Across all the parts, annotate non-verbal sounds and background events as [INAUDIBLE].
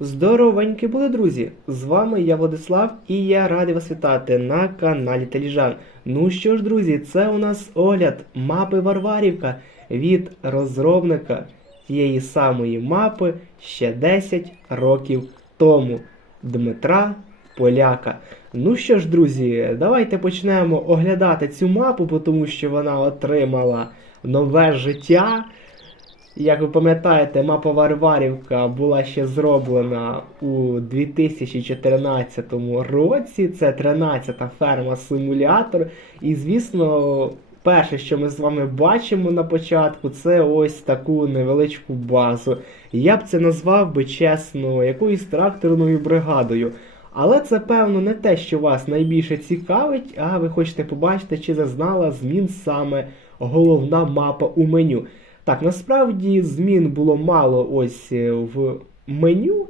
Здоровенькі були, друзі! З вами я Владислав і я радий вас вітати на каналі Теліжан. Ну що ж, друзі, це у нас огляд мапи Варварівка від розробника тієї самої мапи ще 10 років тому Дмитра Поляка. Ну що ж, друзі, давайте почнемо оглядати цю мапу, тому що вона отримала нове життя. Як ви пам'ятаєте, мапа Варварівка була ще зроблена у 2014 році. Це 13-та ферма симулятор. І, звісно, перше, що ми з вами бачимо на початку, це ось таку невеличку базу. Я б це назвав би чесно якоюсь тракторною бригадою. Але це, певно, не те, що вас найбільше цікавить, а ви хочете побачити, чи зазнала змін саме головна мапа у меню. Так, насправді змін було мало ось е, в меню.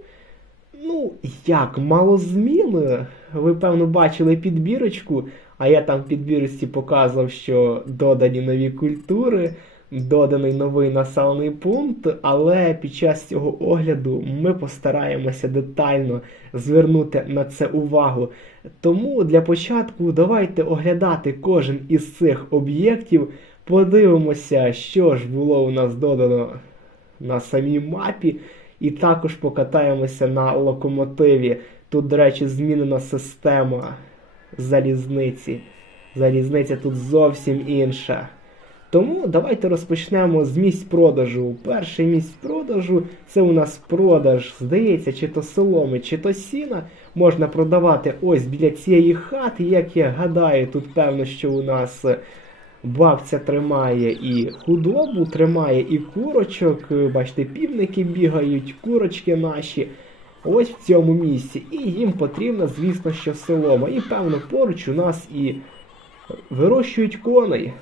Ну, як мало змін? Ви, певно, бачили підбірочку, а я там в підбірочці показував, що додані нові культури, доданий новий населений пункт, але під час цього огляду ми постараємося детально звернути на це увагу. Тому для початку давайте оглядати кожен із цих об'єктів. Подивимося, що ж було у нас додано на самій мапі, і також покатаємося на локомотиві. Тут, до речі, змінена система залізниці. Залізниця тут зовсім інша. Тому давайте розпочнемо з місць продажу. Перше місць продажу це у нас продаж, здається, чи то соломи, чи то сіна. Можна продавати ось біля цієї хати. Як я гадаю, тут певно, що у нас бабця тримає і худобу, тримає і курочок. Бачите, півники бігають, курочки наші. Ось в цьому місці. І їм потрібна, звісно, що солома. І певно, поруч у нас і вирощують коней.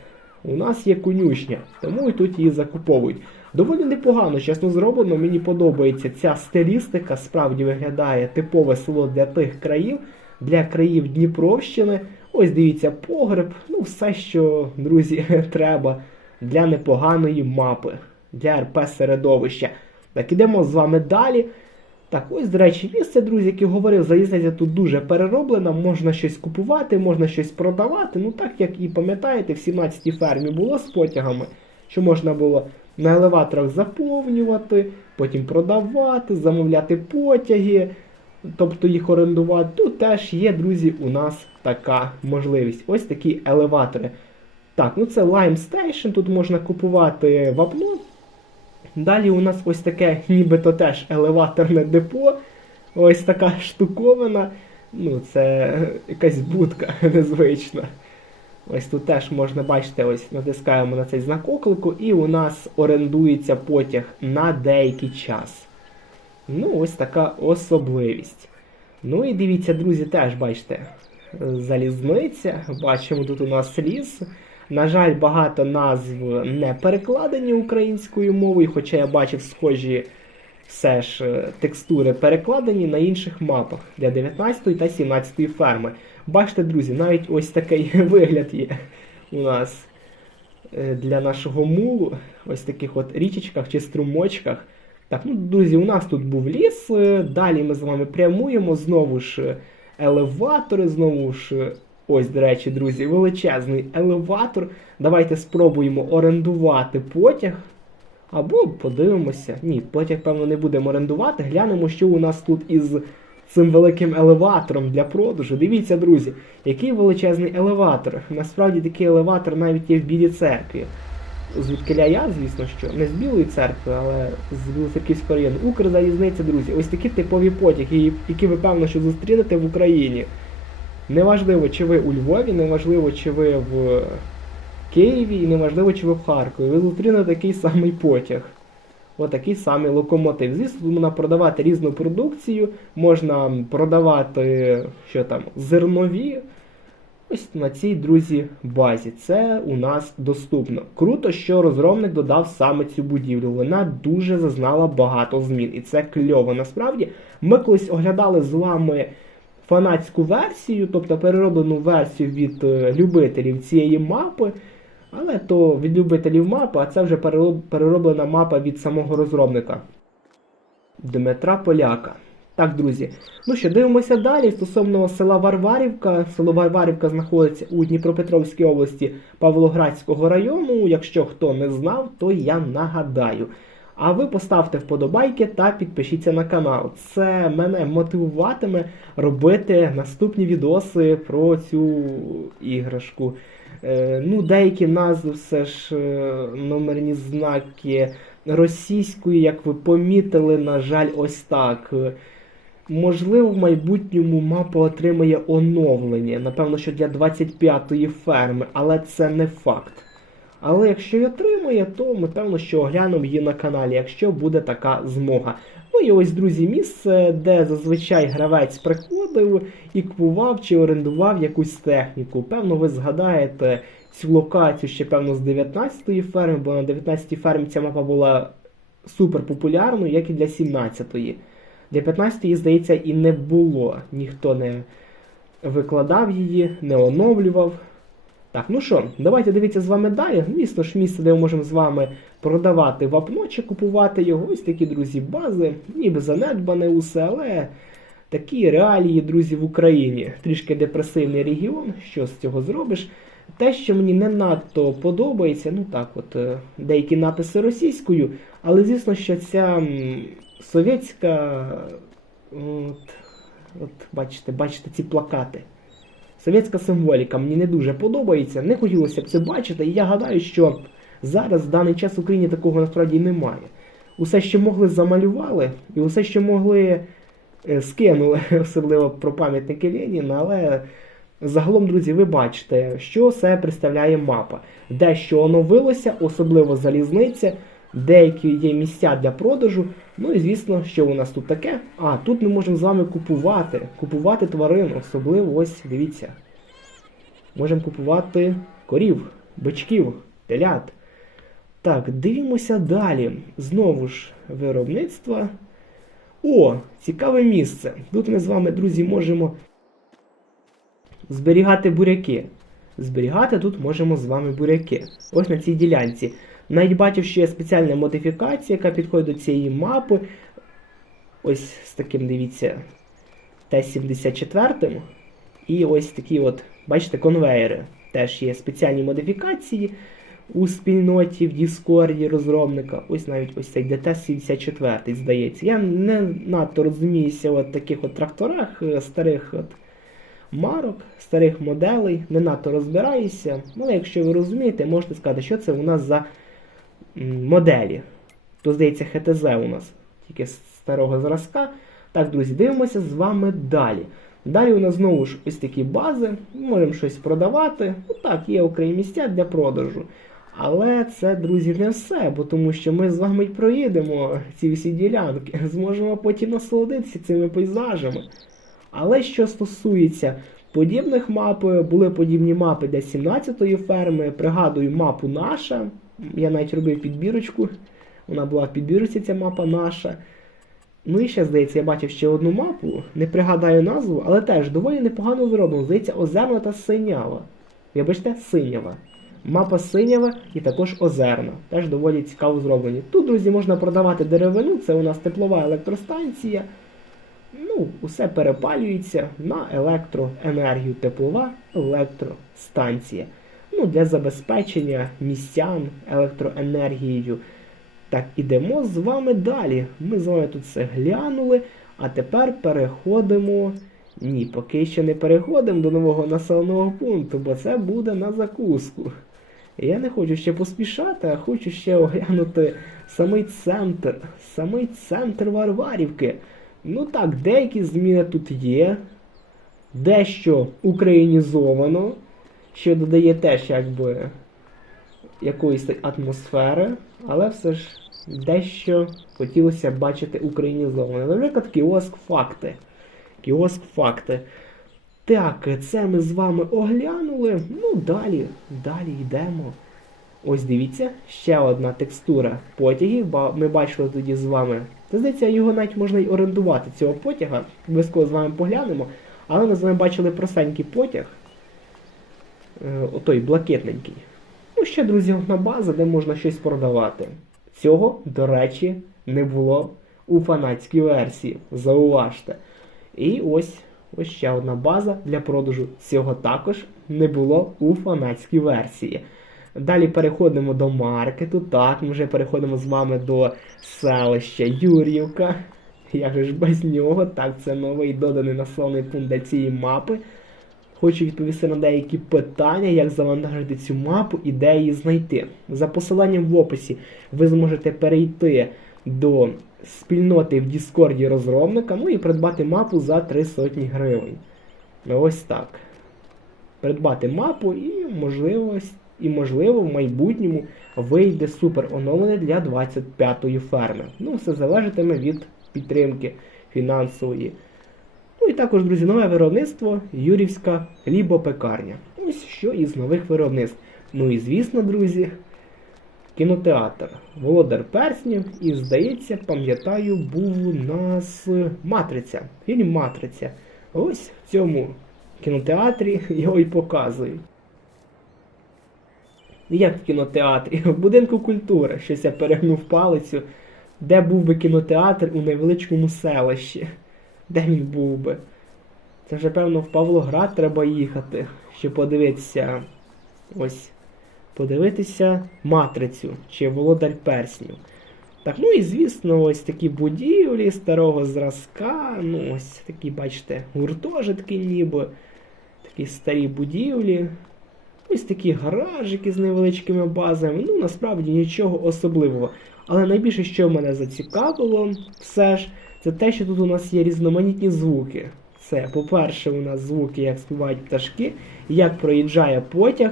У нас є конюшня, тому і тут її закуповують. Доволі непогано, чесно зроблено. Мені подобається ця стилістика, справді виглядає типове село для тих країв, для країв Дніпровщини. Ось дивіться, погреб, ну все, що, друзі, [LAUGHS] треба для непоганої мапи, для РП середовища. Так, ідемо з вами далі. Так, ось, до речі, місце, друзі, як я говорив, залізниця тут дуже перероблена, можна щось купувати, можна щось продавати. Ну так як і пам'ятаєте, в 17-й фермі було з потягами, що можна було на елеваторах заповнювати, потім продавати, замовляти потяги, тобто їх орендувати. Тут теж є, друзі, у нас така можливість. Ось такі елеватори. Так, ну це Lime Station, тут можна купувати вапно. Далі у нас ось таке, нібито теж елеваторне депо. Ось така штуковина. Ну, це якась будка [LAUGHS] незвична. Ось тут теж можна бачити, ось натискаємо на цей знак оклику, і у нас орендується потяг на деякий час. Ну, ось така особливість. Ну і дивіться, друзі, теж бачите, залізниця. Бачимо, тут у нас ліс. На жаль, багато назв не перекладені українською мовою, хоча я бачив схожі все ж е, текстури перекладені на інших мапах для 19 та 17 ферми. Бачите, друзі, навіть ось такий [LAUGHS] вигляд є у нас е, для нашого мулу, ось таких от річечках чи струмочках. Так, ну, друзі, у нас тут був ліс. е, Далі ми з вами прямуємо. Знову ж е, елеватори, знову ж. е, Ось, до речі, друзі, величезний елеватор. Давайте спробуємо орендувати потяг. Або подивимося. Ні, потяг, певно, не будемо орендувати. Глянемо, що у нас тут із цим великим елеватором для продажу. Дивіться, друзі, який величезний елеватор. Насправді такий елеватор навіть є в білій церкві. Звідкиля я, звісно, що не з Білої церкви, але з Білоцерківського району. Укрзалізниця, друзі. Ось такі типові потяги, які ви певно що зустрінете в Україні. Неважливо, чи ви у Львові, неважливо, чи ви в Києві, і неважливо, чи ви в Харкові. Ви зустрінете такий самий потяг. Отакий самий локомотив. Звісно, можна продавати різну продукцію, можна продавати що там, зернові. Ось на цій, друзі, базі. Це у нас доступно. Круто, що розробник додав саме цю будівлю. Вона дуже зазнала багато змін. І це кльово. Насправді, ми колись оглядали з вами фанатську версію, тобто перероблену версію від е, любителів цієї мапи. Але то від любителів мапи, а це вже перероблена мапа від самого розробника Дмитра Поляка. Так, друзі. Ну що, дивимося далі. Стосовно села Варварівка. Село Варварівка знаходиться у Дніпропетровській області Павлоградського району. Якщо хто не знав, то я нагадаю. А ви поставте вподобайки та підпишіться на канал. Це мене мотивуватиме робити наступні відоси про цю іграшку. Е, ну, деякі назви все ж е, номерні знаки російської, як ви помітили, на жаль, ось так. Можливо, в майбутньому мапа отримає оновлення. Напевно, що для 25-ї ферми, але це не факт. Але якщо й отримає, то ми певно, що оглянемо її на каналі, якщо буде така змога. Ну і ось, друзі, місце, де зазвичай гравець приходив і купував чи орендував якусь техніку. Певно, ви згадаєте цю локацію ще, певно, з 19-ї ферми, бо на 19-й фермі ця мапа була супер популярною, як і для 17-ї. Для 15-ї, здається, і не було. Ніхто не викладав її, не оновлював. Так, ну що, давайте дивіться з вами далі. Звісно ж, місце, де ми можемо з вами продавати вапно чи купувати його. Ось такі, друзі, бази, ніби занедбане усе, але такі реалії, друзі, в Україні. Трішки депресивний регіон, що з цього зробиш. Те, що мені не надто подобається, ну так, от е, деякі написи російською, але звісно, що ця совєтська, от, от бачите, бачите ці плакати. Совєтська символіка мені не дуже подобається, не хотілося б це бачити, і я гадаю, що зараз в даний час в Україні такого насправді немає. Усе, що могли, замалювали, і усе, що могли, е, скинули, [LAUGHS] особливо про пам'ятники Леніна, але загалом, друзі, ви бачите, що все представляє мапа. Дещо оновилося, особливо залізниця, деякі є місця для продажу. Ну і звісно, що у нас тут таке? А, тут ми можемо з вами купувати. Купувати тварин, особливо ось дивіться. Можемо купувати корів, бичків, телят. Так, дивимося далі. Знову ж виробництво. О, цікаве місце. Тут ми з вами, друзі, можемо зберігати буряки. Зберігати тут можемо з вами буряки. Ось на цій ділянці. Навіть бачив, що є спеціальна модифікація, яка підходить до цієї мапи. Ось з таким, дивіться, Т-74. І ось такі от, бачите, конвейери. Теж є спеціальні модифікації у спільноті в Діскорді розробника. Ось навіть ось цей ДТ-74, здається. Я не надто розуміюся в таких от тракторах е, старих от марок, старих моделей, не надто розбираюся. Але якщо ви розумієте, можете сказати, що це у нас за моделі. То, здається, ХТЗ у нас тільки старого зразка. Так, друзі, дивимося з вами далі. Далі у нас знову ж ось такі бази, можемо щось продавати. Ну так, є окремі місця для продажу. Але це, друзі, не все, бо тому що ми з вами проїдемо ці всі ділянки, [LAUGHS] зможемо потім насолодитися цими пейзажами. Але що стосується подібних мап, були подібні мапи для 17-ї ферми. Пригадую мапу наша. Я навіть робив підбірочку. Вона була в підбірці, ця мапа наша. Ну і ще, здається, я бачив ще одну мапу, не пригадаю назву, але теж доволі непогано зроблено. Здається, озерна та синява. Вибачте, синява. Мапа синява і також озерна. Теж доволі цікаво зроблені. Тут, друзі, можна продавати деревину, це у нас теплова електростанція. Ну, усе перепалюється на електроенергію, теплова електростанція. Ну, для забезпечення містян електроенергією. Так, ідемо з вами далі. Ми з вами тут все глянули, а тепер переходимо. Ні, поки ще не переходимо до нового населеного пункту, бо це буде на закуску. Я не хочу ще поспішати, а хочу ще оглянути самий центр, самий центр Варварівки. Ну так, деякі зміни тут є, дещо українізовано, що додає теж якби якоїсь атмосфери, але все ж дещо хотілося бачити українізоване. Наприклад, кіоск факти. Кіоск факти. Так, це ми з вами оглянули. Ну, далі, далі йдемо. Ось дивіться, ще одна текстура потягів. Ми бачили тоді з вами. Та здається, його навіть можна й орендувати, цього потяга. Обов'язково з вами поглянемо. Але ми з вами бачили простенький потяг. Е, Отой блакитненький. Ну, ще, друзі, одна база, де можна щось продавати. Цього, до речі, не було у фанатській версії. Зауважте. І ось ось ще одна база для продажу. Цього також не було у фанатській версії. Далі переходимо до маркету. Так, ми вже переходимо з вами до селища Юрівка. Як же ж без нього? Так, це новий доданий населений пункт для цієї мапи. Хочу відповісти на деякі питання, як завантажити цю мапу і де її знайти. За посиланням в описі ви зможете перейти до спільноти в Діскорді розробника, ну і придбати мапу за 3 сотні гривень. Ось так. Придбати мапу і можливо, і можливо в майбутньому вийде супер оновлення для 25-ї ферми. Ну, все залежатиме від підтримки фінансової. Ну і також, друзі, нове виробництво Юрівська хлібопекарня. Ось що із нових виробництв. Ну і звісно, друзі, кінотеатр Володар Перснів. І, здається, пам'ятаю, був у нас Матриця. Фільм Матриця. Ось в цьому кінотеатрі [LAUGHS] його і показують. Як в кінотеатрі? В будинку культури. Щось я перегнув палицю. Де був би кінотеатр у невеличкому селищі? Де він був би? Це вже, певно, в Павлоград треба їхати, щоб подивитися. Ось. Подивитися матрицю чи володар перснів. Так, ну і звісно, ось такі будівлі старого зразка. Ну, ось такі, бачите, гуртожитки ніби. Такі старі будівлі. Ось такі гаражики з невеличкими базами. Ну, насправді нічого особливого. Але найбільше, що мене зацікавило, все ж, це те, що тут у нас є різноманітні звуки. Це, по-перше, у нас звуки, як співають пташки, як проїжджає потяг,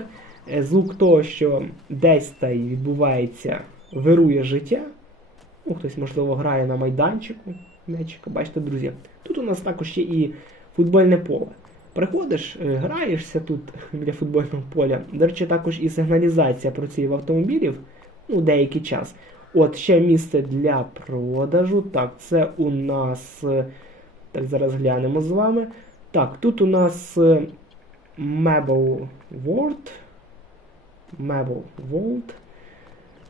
е, звук того, що десь та й відбувається, вирує життя. Ну, хтось, можливо, грає на майданчику. М'ячика. Бачите, друзі, тут у нас також є і футбольне поле. Приходиш, е, граєшся тут [LAUGHS] біля футбольного поля. До речі, також і сигналізація працює автомобілів ну, деякий час. От ще місце для продажу. Так, це у нас. е, Так, зараз глянемо з вами. Так, тут у нас е, Mabel World. Mabel World.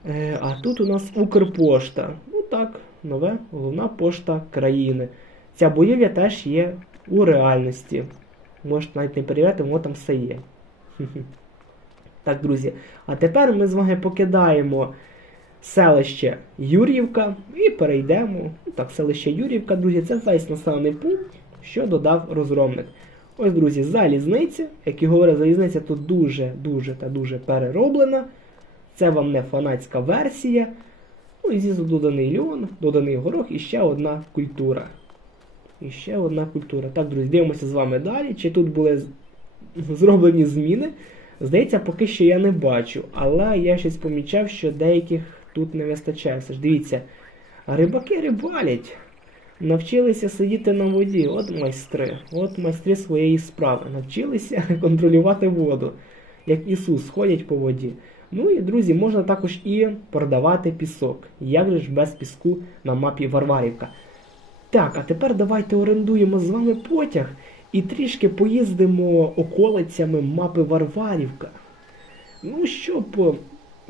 Е, А тут у нас Укрпошта. Ну так, нове головна пошта країни. Ця будівля теж є у реальності. Можете навіть не перевіряти, воно там все є. [LAUGHS] Так, друзі. А тепер ми з вами покидаємо селище Юрівка і перейдемо. Так, селище Юрівка, друзі, це весь населений пункт, що додав розробник. Ось, друзі, залізниця. Як і говорив, залізниця тут дуже-дуже та дуже перероблена. Це вам не фанатська версія. Ну і звісно, доданий льон, доданий горох і ще одна культура. І ще одна культура. Так, друзі, дивимося з вами далі. Чи тут були зроблені зміни? Здається, поки що я не бачу, але я щось помічав, що деяких тут не вистачає. Все ж дивіться, рибаки рибалять. Навчилися сидіти на воді. От майстри, от майстри своєї справи. Навчилися [LAUGHS] контролювати воду, як Ісус, ходять по воді. Ну і друзі, можна також і продавати пісок. Як же ж без піску на мапі Варварівка? Так, а тепер давайте орендуємо з вами потяг і трішки поїздимо околицями мапи Варварівка. Ну, щоб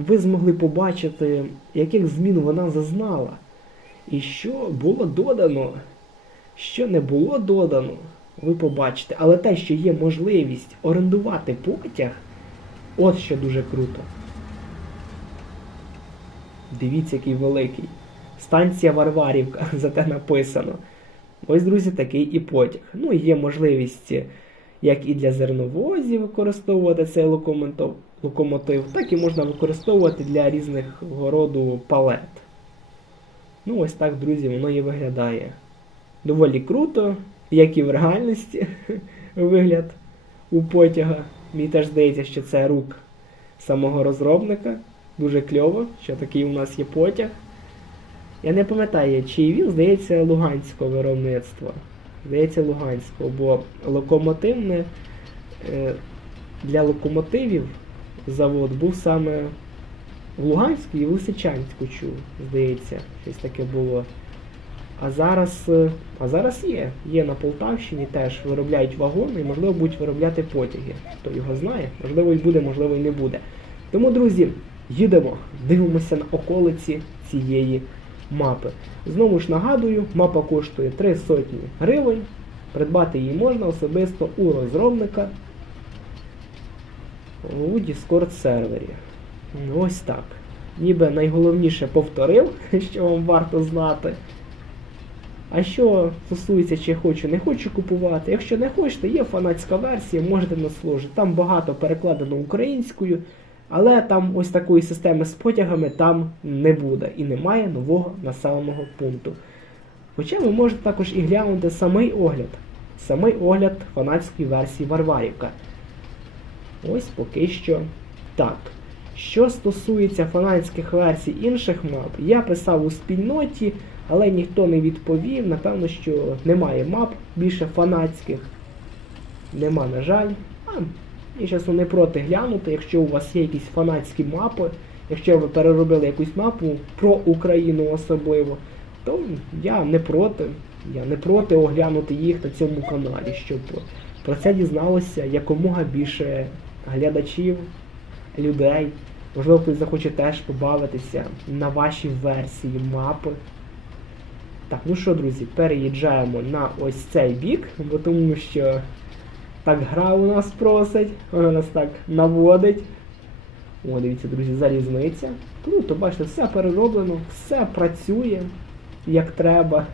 ви змогли побачити, яких змін вона зазнала. І що було додано, що не було додано, ви побачите. Але те, що є можливість орендувати потяг, от що дуже круто. Дивіться, який великий. Станція Варварівка, [LAUGHS] зате написано. Ось, друзі, такий і потяг. Ну, є можливість як і для зерновозів використовувати цей локомотив, локомотив, так і можна використовувати для різного роду палет. Ну, ось так, друзі, воно і виглядає. Доволі круто, як і в реальності [LAUGHS] вигляд у потяга. Мені теж здається, що це рук самого розробника. Дуже кльово, що такий у нас є потяг. Я не пам'ятаю, чи він, здається, луганського виробництва. Здається, луганського, бо локомотивне е, для локомотивів завод був саме в Луганську і в Лисичанську чув, здається, щось таке було. А зараз, е, а зараз є. Є на Полтавщині теж виробляють вагони і, можливо, будуть виробляти потяги. Хто його знає, можливо, і буде, можливо, і не буде. Тому, друзі, їдемо, дивимося на околиці цієї мапи. Знову ж нагадую, мапа коштує 3 сотні гривень. Придбати її можна особисто у розробника у Discord сервері. Ось так. Ніби найголовніше повторив, [LAUGHS] що вам варто знати. А що стосується, чи хочу, не хочу купувати. Якщо не хочете, є фанатська версія, можете насложити. Там багато перекладено українською, але там ось такої системи з потягами там не буде і немає нового населеного пункту. Хоча ви можете також і глянути самий огляд. Самий огляд фанатської версії Варварівка. Ось поки що так. Що стосується фанатських версій інших мап, я писав у спільноті, але ніхто не відповів. Напевно, що немає мап більше фанатських. Нема, на жаль. А, я чесно не проти глянути, якщо у вас є якісь фанатські мапи, якщо ви переробили якусь мапу про Україну особливо, то я не проти. Я не проти оглянути їх на цьому каналі, щоб про це дізналося якомога більше глядачів, людей. Можливо, хтось захоче теж побавитися на вашій версії мапи. Так, ну що, друзі, переїжджаємо на ось цей бік, бо тому що так гра у нас просить, вона нас так наводить. О, дивіться, друзі, залізниця. Круто, бачите, все перероблено, все працює як треба.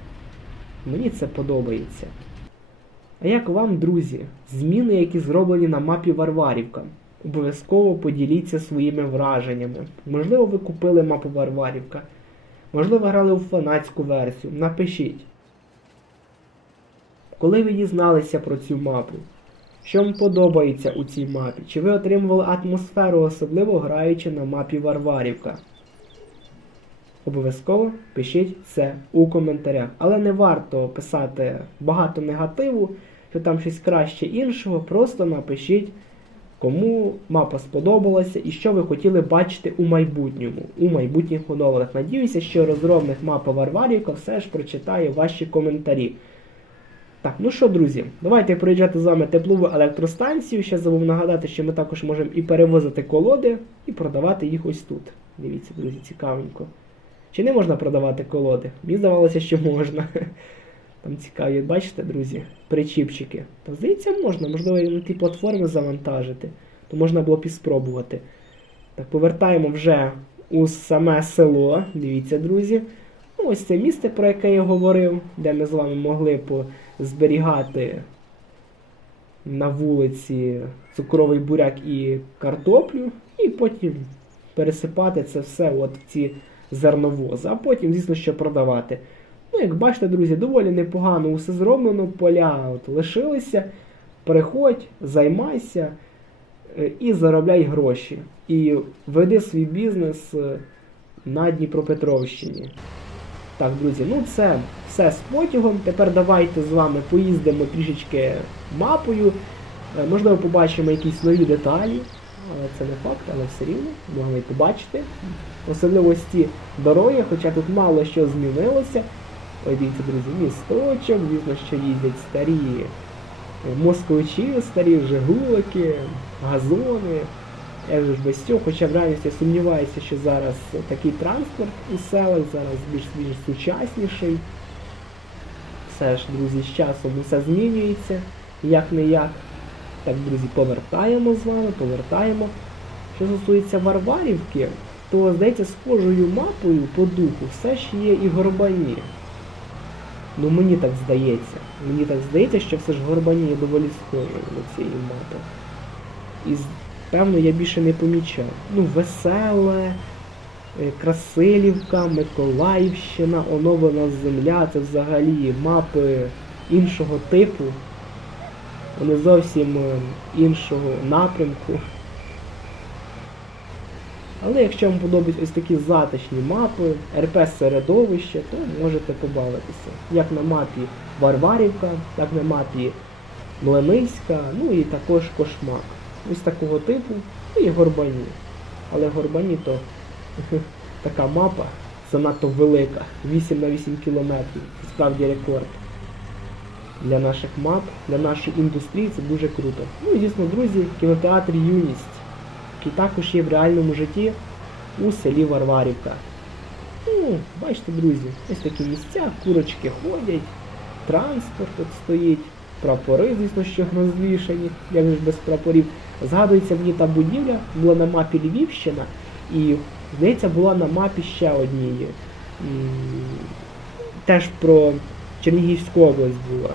Мені це подобається. А як вам, друзі, зміни, які зроблені на мапі Варварівка? Обов'язково поділіться своїми враженнями. Можливо, ви купили мапу Варварівка. Можливо, грали у фанатську версію. Напишіть. Коли ви дізналися про цю мапу? Що вам подобається у цій мапі? Чи ви отримували атмосферу, особливо граючи на мапі Варварівка? Обов'язково пишіть це у коментарях. Але не варто писати багато негативу, що там щось краще іншого. Просто напишіть, кому мапа сподобалася і що ви хотіли бачити у майбутньому, у майбутніх оновленнях. Надіюся, що розробник мапа Варварівка все ж прочитає ваші коментарі. Так, ну що, друзі, давайте проїжджати з вами теплову електростанцію. Ще забув нагадати, що ми також можемо і перевозити колоди, і продавати їх ось тут. Дивіться, друзі, цікавенько. Чи не можна продавати колоди? Мені здавалося, що можна. Там цікаві, бачите, друзі, причіпчики. Та здається, можна, можливо, і на ті платформи завантажити. То можна було б і спробувати. Так, повертаємо вже у саме село. Дивіться, друзі. Ну, Ось це місце, про яке я говорив, де ми з вами могли зберігати на вулиці цукровий буряк і картоплю, і потім пересипати це все от в ці зерновози, а потім, звісно, що продавати. Ну, як бачите, друзі, доволі непогано усе зроблено, поля от лишилися. Переходь, займайся е, і заробляй гроші. І веди свій бізнес е, на Дніпропетровщині. Так, друзі, ну це все з потягом. Тепер давайте з вами поїздимо трішечки мапою. Е, Можливо, побачимо якісь нові деталі. Але це не факт, але все рівно могли побачити. Особливості дороги, хоча тут мало що змінилося. Ой, дивіться, друзі, місточок, звісно, що їздять старі москвичі, старі жигулики, газони. Я ж без цього, хоча в реальності сумніваюся, що зараз такий транспорт у селах зараз більш більш сучасніший. Все ж, друзі, з часом усе змінюється, як не як. Так, друзі, повертаємо з вами, повертаємо. Що стосується Варварівки, то, здається, схожою мапою по духу все ж є і Горбані. Ну мені так здається. Мені так здається, що все ж Горбані є доволі схожою до цієї мапи. І певно я більше не помічав. Ну, веселе, е, Красилівка, Миколаївщина, оновлена земля, це взагалі мапи іншого типу. Вони зовсім е, іншого напрямку. Але якщо вам подобаються ось такі затишні мапи, РП-середовище, то можете побавитися. Як на мапі Варварівка, так на мапі Млинівська, ну і також Кошмак. Ось такого типу, ну і Горбані. Але Горбані то [LAUGHS] така мапа занадто велика. 8 на 8 кілометрів. Справді рекорд. Для наших мап, для нашої індустрії це дуже круто. Ну і звісно, друзі, кінотеатр Юність, який також є в реальному житті у селі Варварівка. Ну, бачите, друзі, ось такі місця, курочки ходять, транспорт тут стоїть, прапори, звісно, що розвішані, як ж без прапорів. Згадується мені та будівля, була на мапі Львівщина, і, здається, була на мапі ще однієї. Теж про Чернігівську область була.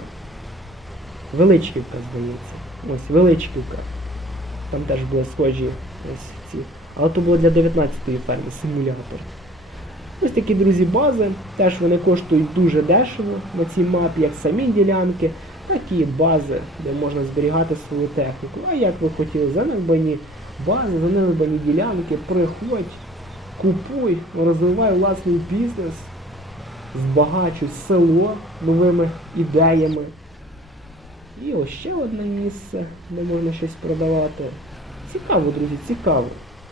Величківка, здається. Ось, Величківка. Там теж були схожі ось ці. Але то було для 19-ї ферми, симулятор. Ось такі, друзі, бази. Теж вони коштують дуже дешево на цій мапі, як самі ділянки, так і бази, де можна зберігати свою техніку. А як ви хотіли, занедбані бази, занедбані ділянки, приходь, купуй, розвивай власний бізнес, збагачуй село новими ідеями. І ось ще одне місце, де можна щось продавати. Цікаво, друзі, цікаво.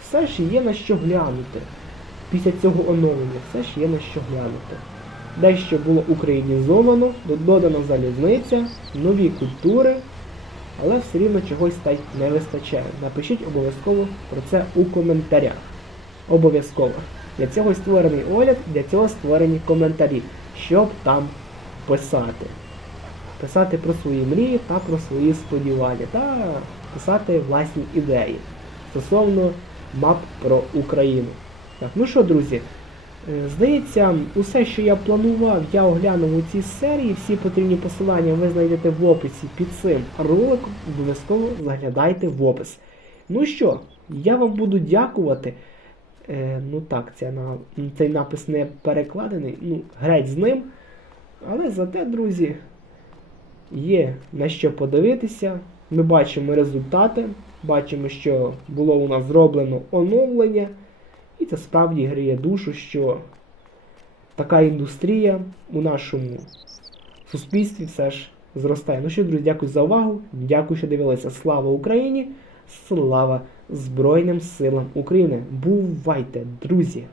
Все ж є на що глянути. Після цього оновлення все ж є на що глянути. Дещо було українізовано, додана залізниця, нові культури, але все рівно чогось та й не вистачає. Напишіть обов'язково про це у коментарях. Обов'язково. Для цього створений огляд, для цього створені коментарі, щоб там писати. Писати про свої мрії та про свої сподівання, та писати власні ідеї стосовно мап про Україну. Так, ну що, друзі, е, здається, усе, що я планував, я оглянув у цій серії. Всі потрібні посилання ви знайдете в описі під цим роликом. Обов'язково заглядайте в опис. Ну що, я вам буду дякувати. Е, ну так, ця на, цей напис не перекладений. Ну, греть з ним. Але зате, друзі, є на що подивитися. Ми бачимо результати, бачимо, що було у нас зроблено оновлення. І це справді гріє душу, що така індустрія у нашому суспільстві все ж зростає. Ну що, друзі, дякую за увагу. Дякую, що дивилися. Слава Україні! Слава Збройним силам України! Бувайте, друзі!